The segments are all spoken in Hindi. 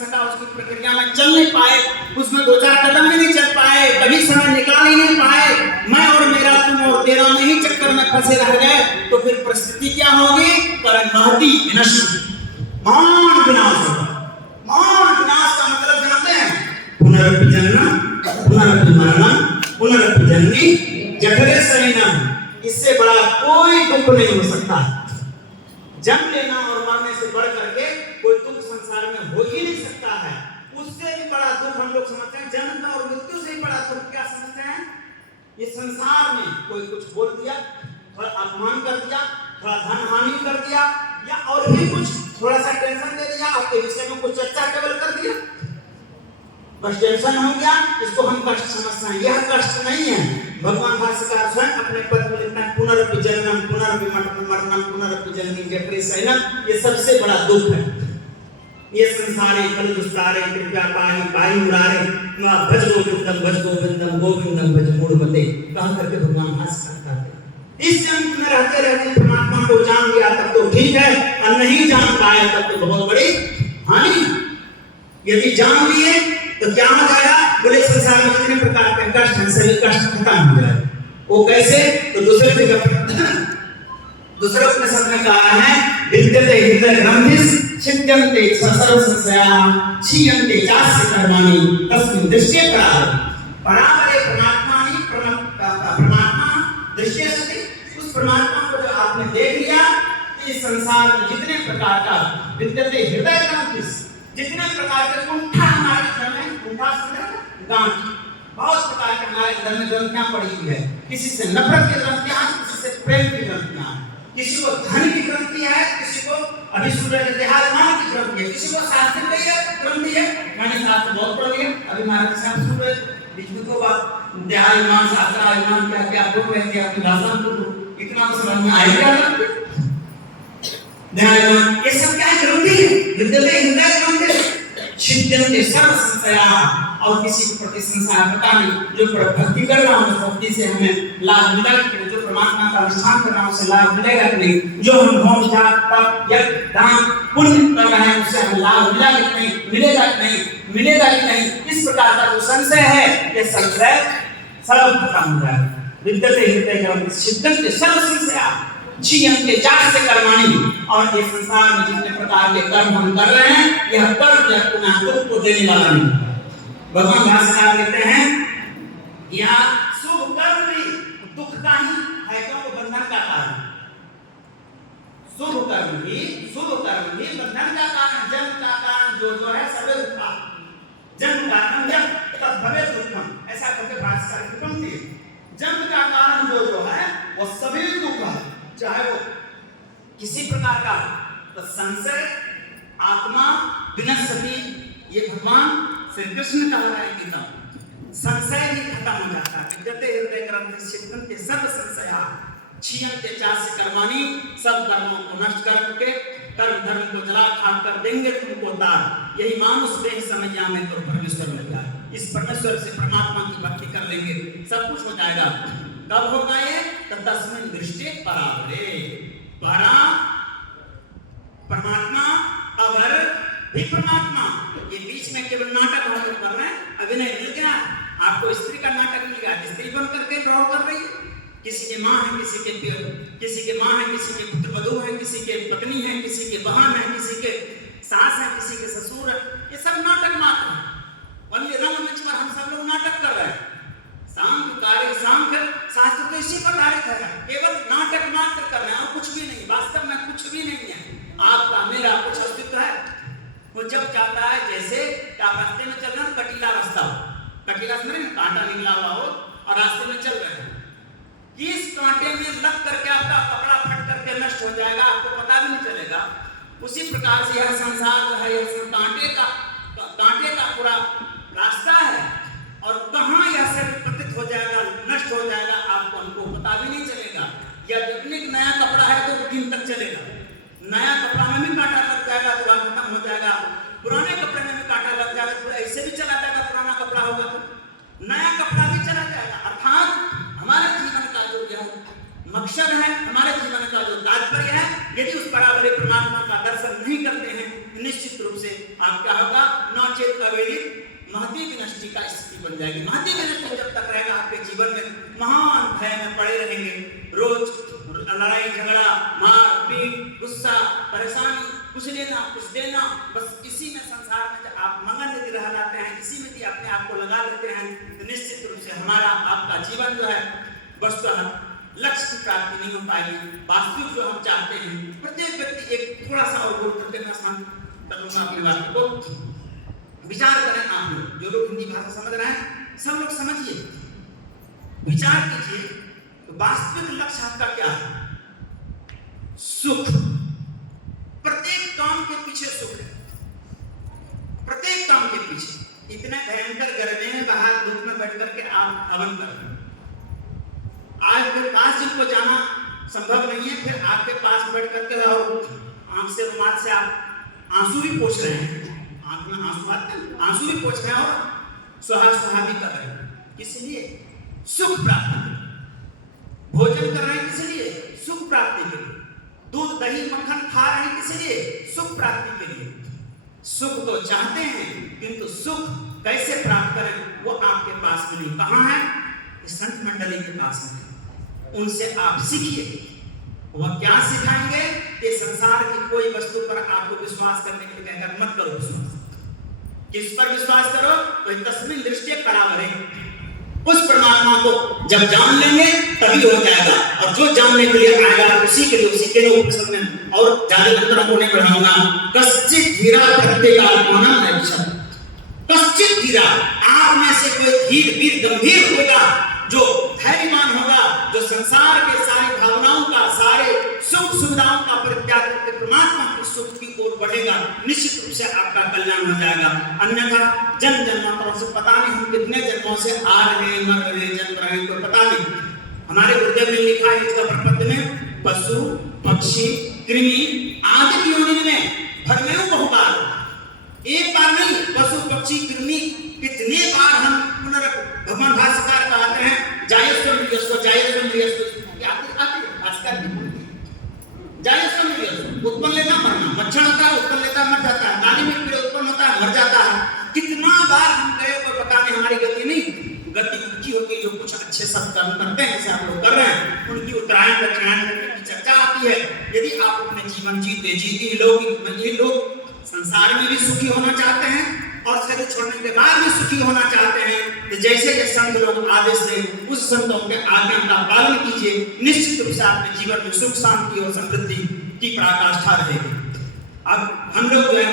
सका, उसकी प्रक्रिया में चल नहीं पाए, उसमें 2-4 कदम भी नहीं चल पाए, कभी समय निकाल ही नहीं पाए, मैं और मेरा तुम और तेरा में ही चक्कर में फंसे रह गए, तो फिर परिस्थिति क्या होगी? परम महती विनश्य, महान विनाश होगा। महान विनाश का मतलब जानते हैं? पुनरपि जन्म पुनरपि मरणम पुनरपि जननी जठरे शयनम। इससे बड़ा कोई दुख नहीं हो सकता। जन्म लेना और मरने से बढ़ करके कोई दुख संसार में हो ही नहीं सकता है। उससे भी बड़ा दुख हम लोग समझते हैं, जन्म और मृत्यु से भी बड़ा दुख क्या समझते हैं? ये संसार में कोई कुछ बोल दिया, थोड़ा अपमान कर दिया, थोड़ा धन हानि कर दिया, या और भी कुछ थोड़ा सा टेंशन दे दिया, आपके विषय में कुछ चर्चा केवल कर दिया, बस टेंशन हो गया, इसको हम कष्ट समझते हैं। यह कष्ट नहीं है। भगवान भाष्यकार स्वयं अपने पद में लिखते हैं, पुनरपि जन्म पुनरपि मरणम पुनरपि जननी जठरे शयनम। ये सबसे बड़ा दुख है। ये संसारे फल दुष्टारे कृपया पाहि पाहि मुरारे भज गोविंदम गोविंदम भज मूढ़मते, कहा करके भगवान भाष्यकार कहते हैं। इस जन्म में रहते रहते परमात्मा को जान लिया तब तो ठीक है, और नहीं जान पाया तब तो बहुत बड़ी हानि। यदि जान लिए तो क्या हो जाएगा? बोले संसार में जितने प्रकार के कष्ट हैं सभी कष्ट खत्म हो जाएगा। वो कैसे? तो दूसरे उपनिषद में कहा है, विद्यते हृदय ग्रंथिस् छिद्यन्ते सर्व संशया क्षीयन्ते चास्य कर्माणि तस्मिन् दृष्टे परावरे परमात्मा दृष्टि सति। उस परमात्मा को जो आपने देख लिया, इस संसार में जितने प्रकार का विद्यते हृदय ग्रंथिस्, जितने प्रकार के कुंठा हमारे अंदर में, कुंठा से गांठ, बहुत प्रकार के हमारे अंदर में ग्रंथियां पड़ी हुई है। किसी से नफरत की ग्रंथियां, किसी से प्रेम की ग्रंथियां, किसी को धन की ग्रंथि है, किसी को अभी सूर्य देहाभिमान की ग्रंथि है, किसी को शास्त्र की ग्रंथि है। मैंने शास्त्र बहुत पढ़ लिया, अभी महाराज साहब सूर्य विष्णु को बात देहाभिमान शास्त्राभिमान क्या क्या बोल रहे थे अपनी भाषा में, इतना समझ में आएगा? देहाभिमान ये सब क्या ग्रंथि है? विद्यते हृदय ग्रंथि छिद्यन्ते सर्व संशया। और किसी के प्रति संसार पता नहीं, जो भक्ति कर रहा हूँ भक्ति से हमें लाभ मिलेगा कि नहीं, जो परमात्मा का अनुष्ठान कर रहा हूँ उससे लाभ मिलेगा कि नहीं, जो हम होम जाप तप यज्ञ दान पुण्य कर रहे हैं उससे हमें लाभ मिलेगा कि नहीं, मिलेगा कि नहीं, मिलेगा कि नहीं, इस प्रकार का जो संशय है, ये संशय सब खत्म हो जाएगा। विद्यते हृदय ग्रंथि छिद्यन्ते सर्व संशया क्षीयन्ते चास्य कर्माणि। और ये संसार में जितने प्रकार के कर्म हम कर रहे हैं, यह कर्म पुनः दुख को देने वाला नहीं। भगवान भाष्यकार कहते हैं, यह शुभ कर्म भी दुख का ही है, क्योंकि बंधन का कारण। शुभ कर्म भी बंधन का कारण, जन्म का कारण जो है सभी दुख का। जन्म कारण यह तब भवे दुखम, ऐसा करके भाष्यकार की पंक्ति है। जन्म का कारण जो है वो सभी दुख है, चाहे वो किसी प्रकार का। तो संशय आत्मा विनश्यति, ये भगवान श्री कृष्ण कह रहे हैं कि संशय भी खत्म हो जाता है। विद्यते हृदय ग्रंथि छिद्यन्ते सर्व संशया क्षीयन्ते चास्य कर्माणि। सब कर्मों को नष्ट करके कर्म धर्म को जला खाक कर देंगे तुमको तार। यही मानुष देह समझा में तो परमेश्वर मिल जाए। इस परमेश्वर से परमात्मा की भक्ति कर लेंगे, सब कुछ हो जाएगा। कब होगा ये? तस्मिन् दृष्टे परावरे। परा परमात्मा, अवर भी परमात्मा, ये बीच में केवल नाटक हम लोग कर रहे हैं। अभिनय मिल गया आपको, स्त्री का नाटक मिल गया, स्त्री बन करके ड्रॉ कर रही है। किसी के माँ है, किसी के माँ है, किसी के पुत्र वधू है, किसी के पत्नी है, किसी के बहन है, किसी के सास है, किसी के ससुर है। ये सब नाटक मात्र है। वन्य रंगमंच पर हम सब लोग नाटक कर रहे हैं। सांख्य शास्त्र तो इसी पर आधारित है, केवल नाटक मात्र कर रहे हैं और कुछ भी नहीं, वास्तव में कुछ भी नहीं है। आपका मेरा कुछ अस्तित्व है। वो जब चाहता है, जैसे आप रास्ते में चल रहे हैं, कटीला रास्ता हो, कटीला समझ रहे हैं, कांटा निकला हुआ हो और रास्ते में चल रहे हैं, किस कांटे में लग करके आपका कपड़ा फट करके नष्ट हो जाएगा, आपको पता भी नहीं चलेगा। उसी प्रकार से यह संसार जो है, यह कांटे का पूरा रास्ता है और कहाँ यह शरीर पतित हो जाएगा, नष्ट हो जाएगा, आपको हमको पता भी नहीं चलेगा। या जितने नया कपड़ा है तो दिन तक चलेगा, नया कपड़ा में भी कांटा लग जाएगा तो वह खत्म हो जाएगा, पुराने कपड़े में भी कांटा लग जाएगा तो ऐसे भी चला जाएगा, पुराना कपड़ा होगा तो नया कपड़ा भी चला जाएगा। अर्थात हमारे जीवन का जो यह मकसद है, हमारे जीवन का जो तात्पर्य है, यदि उस बराबरी परमात्मा का दर्शन नहीं करते हैं, निश्चित रूप से आप क्या होगा, नौचेत कवेली महती विनष्टि का स्थिति बन जाएगी। महती विनष्टि जब तक रहेगा आपके जीवन में, महान भय में पड़े रहेंगे, रोज लड़ाई झगड़ा, मार पीट, गुस्सा, परेशानी, कुछ लेना कुछ देना, बस इसी में संसार में जब आप मगन यदि रह जाते हैं, इसी में यदि अपने आप को लगा लेते हैं, तो निश्चित रूप से हमारा आपका जीवन जो है वस्तुतः लक्ष्य की प्राप्ति नहीं हो पाएगी। वास्तविक जो हम चाहते हैं, प्रत्येक व्यक्ति एक थोड़ा सा और बोल करके मैं शांत करूंगा अपनी बात को, विचार करें। आप लोग जो लोग हिंदी भाषा समझ रहे हैं, सब लोग समझिए, विचार कीजिए, तो वास्तविक लक्ष्य आपका क्या है? सुख। प्रत्येक काम के पीछे सुख है, प्रत्येक काम के पीछे। इतने भयंकर गर्मी में बाहर धूप में बैठ करके आप हवन कर रहे हैं, आज के पास जिनको जाना संभव नहीं है, फिर आपके पास बैठ करके आंख से रुमाल से आप आंसू भी पोंछ रहे हैं, आंख में आंसू आते हैं, आंसू भी पोंछ रहे हैं और सुहा भी कर रहे हैं। किस लिए? सुख प्राप्ति के लिए। भोजन कर रहे हैं किस लिए? सुख प्राप्ति के लिए। दूध दही मक्खन खा रहे हैं किस लिए? सुख प्राप्ति के लिए। सुख तो चाहते हैं, किंतु सुख कैसे प्राप्त करें वो आपके पास में नहीं। कहाँ है? संत मंडली के पास में। उनसे आप सीखिए। वह क्या सिखाएंगे? कि संसार की कोई वस्तु पर आपको विश्वास करने के लिए कहकर मत करो विश्वास। किस पर विश्वास करो? तो तस्मिन् दृष्टि परावरे, उस परमात्मा को जब जान लेंगे तभी हो जाएगा। और जो जानने के लिए आएगा उसी के लिए उपनिषद में और ज्यादा अंतर को नहीं बढ़ाऊंगा। कश्चित धीरा प्रत्येगात्माना नैच्छत्। कश्चित धीरा, आप में से कोई धीर वीर गंभीर होगा, जो धैर्यवान होगा, जो संसार के सारी भावनाओं का, सारे सुख सुविधाओं का परित्याग करके परमात्मा के सुख की ओर बढ़ेगा, निश्चित रूप से आपका कल्याण हो जाएगा। अन्यथा जन्म जन्मांतरों से पता नहीं हम कितने जन्मों से आ रहे हैं, मर रहे हैं, जन्म रहे हैं, कोई पता नहीं। हमारे गुरुदेव ने लिखा है इसका प्रपंच में, पशु पक्षी कृमि आदि योनि में भरमेव बहुबार। एक बार नहीं, पशु पक्षी कृमि कितने बार हम भगवान भाष्यकार कहते हैं, उत्पन्न लेता मरना, मच्छर होता है उत्पन्न लेता मर जाता है, नाली में कीड़े उत्पन्न होता है मर जाता है। कितना बार हम गए और पता नहीं हमारी गति नहीं, गति उनकी होती है जो कुछ अच्छे सब कर्म करते हैं, जैसे आप लोग कर रहे हैं, उनकी उत्तरायण दक्षिणायन की चर्चा आती है। यदि आप अपने जीवन जीते लोग संसार में भी सुखी होना चाहते हैं और शरीर छोड़ने के बाद भी सुखी होना चाहते हैं, तो जैसे ये संत लोग आदेश दें, उस संतों के आज्ञा का पालन कीजिए। निश्चित रूप से आपके जीवन में सुख शांति और समृद्धि की पराकाष्ठा रहेगी। अब हम लोग जो है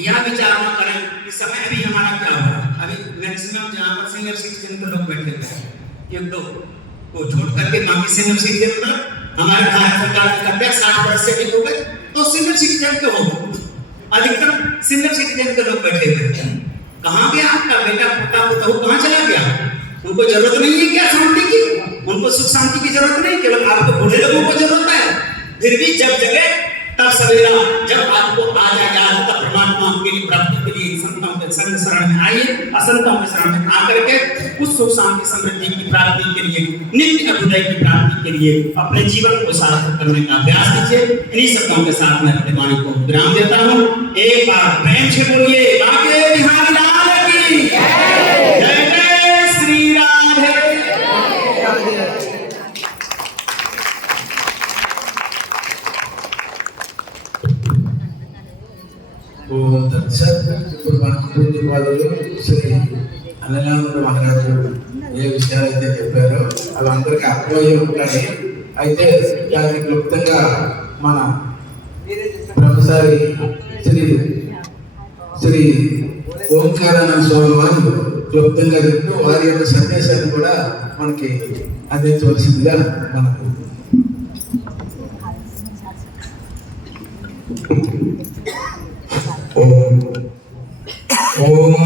यह विचार न करें कि समय अभी हमारा क्या होगा। अभी मैक्सिमम जहाँ पर सीनियर सिटीजन के लोग बैठे हैं, एक दो को छोड़ करके बाकी सीनियर सिटीजन मतलब हमारे भारत सरकार के करते 60 वर्ष से अधिक हो गए तो सीनियर सिटीजन के हो, अधिकतर सीनियर सिटीजन के लोग बैठे हुए हैं। कहाँ गया आपका बेटा पोता पुतहु, कहाँ चला गया? उनको जरूरत नहीं है क्या शांति की? उनको सुख शांति की जरूरत नहीं, केवल आपको बूढ़े लोगों को जरूरत है। फिर भी जब जगे तब सवेरा, जब आपको आ जाएगा तब परमात्मा के लिए प्राप्ति के लिए संतों के संग शरण में आइए, असंतों के शरण में आकर के उस सुख शांति समृद्धि की प्राप्ति के लिए, नित्य अभ्युदय की प्राप्ति के लिए अपने जीवन को सार्थक करने का प्रयास कीजिए। इन्हीं शब्दों के साथ मैं अपने वाणी को विराम देता हूँ। एक बार प्रेम से बोलिए बांके बिहारी लाल की जय, जय श्री राधे। ఓం తత్సత్. ఇప్పుడు మనకు పూజ్య పాదులు శ్రీ అన్నలానంద మహారాజు ఏ విషయాలైతే చెప్పారో అవి అందరికీ అర్థమయ్యే ఉంటాయి. అయితే దాన్ని క్లుప్తంగా మన ప్రొఫెసర్ శ్రీ ఓంకారానంద స్వామి వారు క్లుప్తంగా చెప్తూ వారి యొక్క సందేశాన్ని కూడా మనకి అందించవలసిందిగా మనకు ఓం